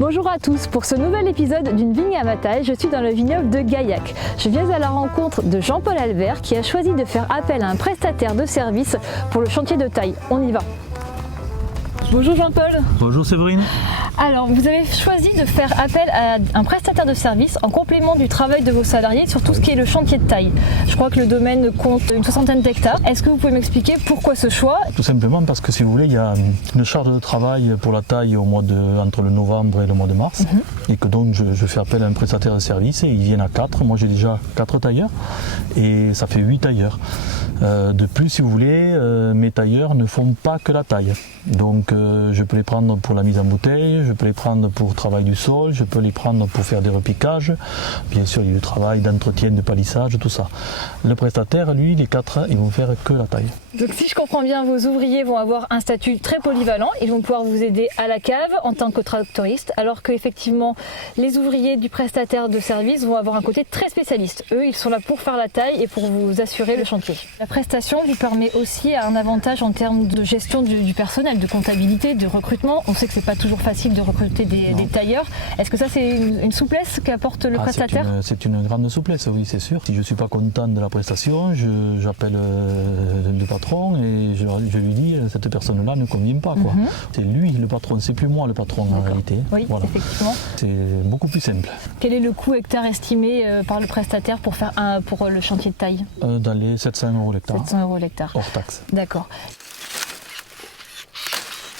Bonjour à tous, pour ce nouvel épisode d'une vigne à ma taille, je suis dans le vignoble de Gaillac. Je viens à la rencontre de Jean-Paul Albert qui a choisi de faire appel à un prestataire de service pour le chantier de taille. On y va. Bonjour Jean-Paul. Bonjour Séverine. Alors, vous avez choisi de faire appel à un prestataire de service en complément du travail de vos salariés sur tout ce qui est le chantier de taille. Je crois que le domaine compte une 60aine d'hectares. Est-ce que vous pouvez m'expliquer pourquoi ce choix? Tout simplement parce que si vous voulez, il y a une charge de travail pour la taille entre le novembre et le mois de mars. Et que donc je fais appel à un prestataire de service et ils viennent à 4. Moi j'ai déjà 4 tailleurs et ça fait 8 tailleurs. De plus, si vous voulez, mes tailleurs ne font pas que la taille. Donc je peux les prendre pour la mise en bouteille, je peux les prendre pour le travail du sol, je peux les prendre pour faire des repiquages. Bien sûr, il y a du travail d'entretien, de palissage, tout ça. Le prestataire, lui, les 4, ils vont faire que la taille. Donc si je comprends bien, vos ouvriers vont avoir un statut très polyvalent. Ils vont pouvoir vous aider à la cave en tant que tractoriste, alors qu'effectivement, les ouvriers du prestataire de service vont avoir un côté très spécialiste. Eux, ils sont là pour faire la taille et pour vous assurer le chantier. La prestation vous permet aussi un avantage en termes de gestion du personnel, de comptabilité, de recrutement. On sait que c'est pas toujours facile de recruter des tailleurs. Est-ce que ça, c'est une souplesse qu'apporte le prestataire? C'est une grande souplesse, oui, c'est sûr. Si je ne suis pas content de la prestation, j'appelle le patron et je lui dis cette personne-là ne convient pas. C'est lui le patron, c'est plus moi le patron en réalité. Oui, voilà. Effectivement. C'est beaucoup plus simple. Quel est le coût hectare estimé par le prestataire pour le chantier de taille? Dans les 700 € l'hectare. 700 € l'hectare. Hors taxe. D'accord.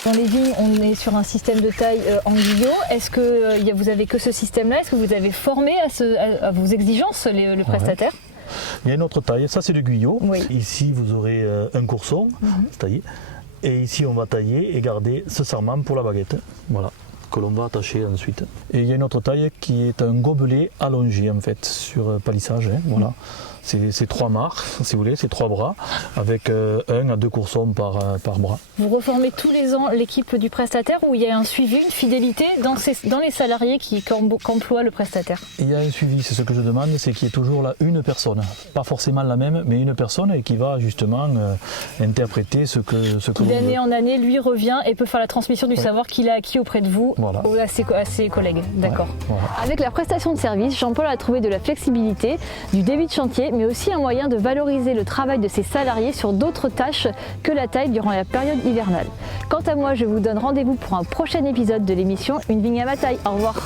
Dans les vignes, on est sur un système de taille en guyot. Est-ce que vous avez que ce système-là? Est-ce que vous avez formé à vos exigences le prestataire? Il y a une autre taille, ça c'est le guyot. Oui. Ici vous aurez un courson, taillé. Et ici on va tailler et garder ce serment pour la baguette. Voilà, que l'on va attacher ensuite. Et il y a une autre taille qui est un gobelet allongé en fait, sur palissage. Voilà. C'est 3 mâts, si vous voulez, c'est 3 bras, avec 1 à 2 coursons par bras. Vous reformez tous les ans l'équipe du prestataire ou il y a un suivi, une fidélité dans les salariés qu'emploie le prestataire? Il y a un suivi, c'est ce que je demande, c'est qu'il y ait toujours là une personne, pas forcément la même, mais une personne qui va justement interpréter ce que d'année en année, lui revient et peut faire la transmission du savoir qu'il a acquis auprès de vous, voilà, à ses collègues. D'accord. Voilà. Avec la prestation de service, Jean-Paul a trouvé de la flexibilité, du débit de chantier, mais aussi un moyen de valoriser le travail de ses salariés sur d'autres tâches que la taille durant la période hivernale. Quant à moi, je vous donne rendez-vous pour un prochain épisode de l'émission Une vigne à ma taille. Au revoir.